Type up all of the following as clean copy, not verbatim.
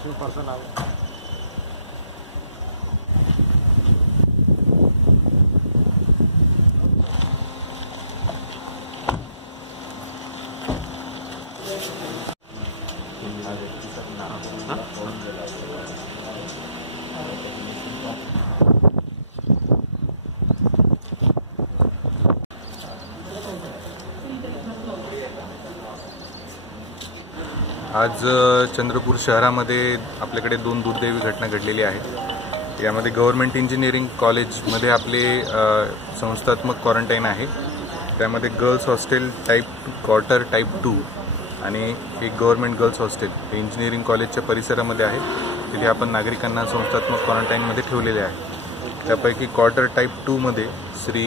Missing person आहे. आज चंद्रपूर शहरामध्ये आपल्याकडे 2 दुर्दैवी घटना घडलेली आहे. यामध्ये गव्हर्नमेंट इंजिनिअरिंग कॉलेजमध्ये आपले संस्थात्मक क्वारंटाईन आहे. त्यामध्ये गर्ल्स हॉस्टेल क्वार्टर टाईप 2 आणि एक गव्हर्नमेंट गर्ल्स हॉस्टेल हे इंजिनिअरिंग कॉलेजच्या परिसरामध्ये आहे. तिथे आपण नागरिकांना संस्थात्मक क्वारंटाईनमध्ये ठेवलेले आहे. त्यापैकी क्वार्टर टाईप 2 मध्ये श्री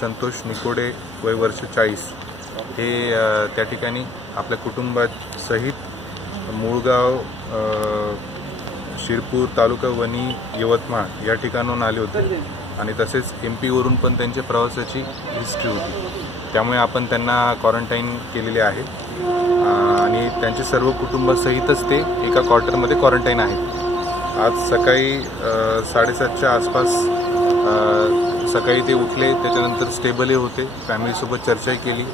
संतोष निकोडे वय वर्ष 40 हे त्या ठिकाणी आपल्या कुटुंबासहित मूळगाव शिरपूर तालुका वणी यवतमाळ या ठिकाणाहून आले होते आणि तसेच MP वरून पण त्यांच्या प्रवासाची हिस्ट्री होती. त्यामुळे आपण त्यांना क्वारंटाईन केलेले आहे आणि त्यांचे सर्व कुटुंबासहितच ते एका क्वार्टरमध्ये क्वारंटाईन आहेत. आज सकाळी 7:30च्या आसपास सकाळी ते उठले. त्याच्यानंतर स्टेबलही होते. फॅमिलीसोबत चर्चाही केली.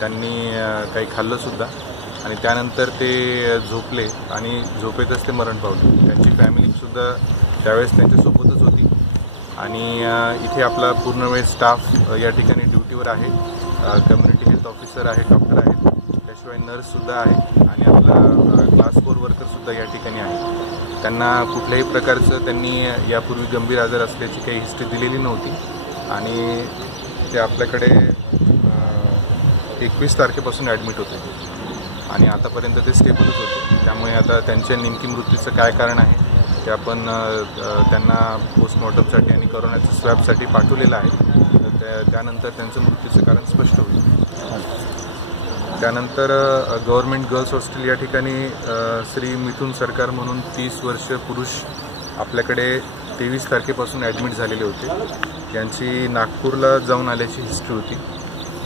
त्यांनी काही खाल्लंसुद्धा आणि त्यानंतर ते झोपले आणि झोपेतच ते मरण पावले. त्यांची फॅमिलीसुद्धा त्यावेळेस त्यांच्यासोबतच होती आणि इथे आपला पूर्ण वेळ स्टाफ या ठिकाणी ड्युटीवर आहे. कम्युनिटी हेल्थ ऑफिसर आहे, डॉक्टर आहेत, त्याशिवाय नर्ससुद्धा आहे आणि आपला क्लास 4 वर्करसुद्धा या ठिकाणी आहे. त्यांना कुठल्याही प्रकारचं त्यांनी यापूर्वी गंभीर आजार असल्याची काही हिस्ट्री दिलेली नव्हती आणि ते आपल्याकडे 21 तारखेपासून ॲडमिट होते आणि आतापर्यंत ते स्टेबलच होते. त्यामुळे आता त्यांच्या नेमकी मृत्यूचं काय कारण आहे ते आपण त्यांना पोस्टमॉर्टमसाठी आणि कोरोनाच्या स्वॅबसाठी पाठवलेलं आहे. त्यानंतर त्यांचं मृत्यूचं कारण स्पष्ट होईल. त्यानंतर गव्हर्नमेंट गर्ल्स हॉस्टेल या ठिकाणी श्री मिथुन सरकार म्हणून 30 वर्ष पुरुष आपल्याकडे 23 तारखेपासून ॲडमिट झालेले होते. यांची नागपूरला जाऊन आल्याची हिस्ट्री होती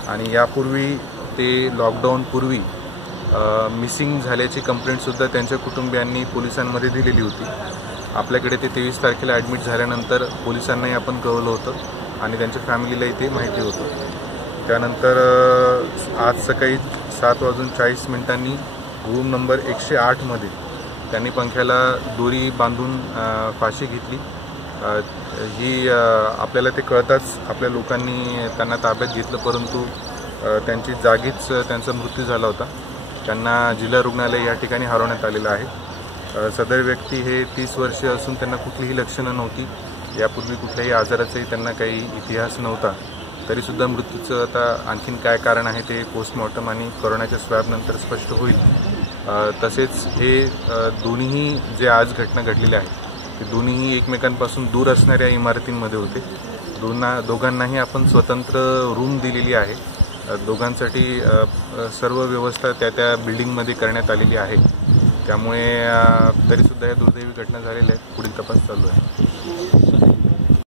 आणि यापूर्वी ते लॉकडाऊनपूर्वी मिसिंग झाल्याची कंप्लेंटसुद्धा त्यांच्या कुटुंबियांनी पोलिसांमध्ये दिलेली होती. आपल्याकडे ते 23 तारखेला ॲडमिट झाल्यानंतर पोलिसांनाही आपण कळवलं होतं आणि त्यांच्या फॅमिलीलाही ते माहिती होतं. त्यानंतर आज सकाळी 7:40 रूम नंबर 108 मध्ये त्यांनी पंख्याला दोरी बांधून फाशी घेतली. ही आपल्याला ते कळताच आपल्या लोकांनी त्यांना ताब्यात घेतलं, परंतु त्यांची जागीच त्यांचा मृत्यू झाला होता. त्यांना जिल्हा रुग्णालय या ठिकाणी हलवण्यात आलेलं आहे. सदर व्यक्ती हे 30 वर्ष असून त्यांना कुठलीही लक्षणं नव्हती. यापूर्वी कुठल्याही आजाराचाही त्यांना काही इतिहास नव्हता. तरीसुद्धा मृत्यूचं आता आणखीन काय कारण आहे ते पोस्टमॉर्टम आणि कोरोनाच्या स्वॅबनंतर स्पष्ट होईल. तसेच हे दोन्हीही जे आज घटना घडलेल्या आहेत ते दोन्हीही एकमेकांपासून दूर असणाऱ्या इमारतींमध्ये होते. दोघांनाही आपण स्वतंत्र रूम दिलेली आहे. दोघांसाठी सर्व व्यवस्था त्या बिल्डिंगमध्ये करण्यात आलेली आहे. त्यामुळे तरीसुद्धा या दुर्दैवी घटना झालेल्या आहेत. पुढील तपास चालू आहे.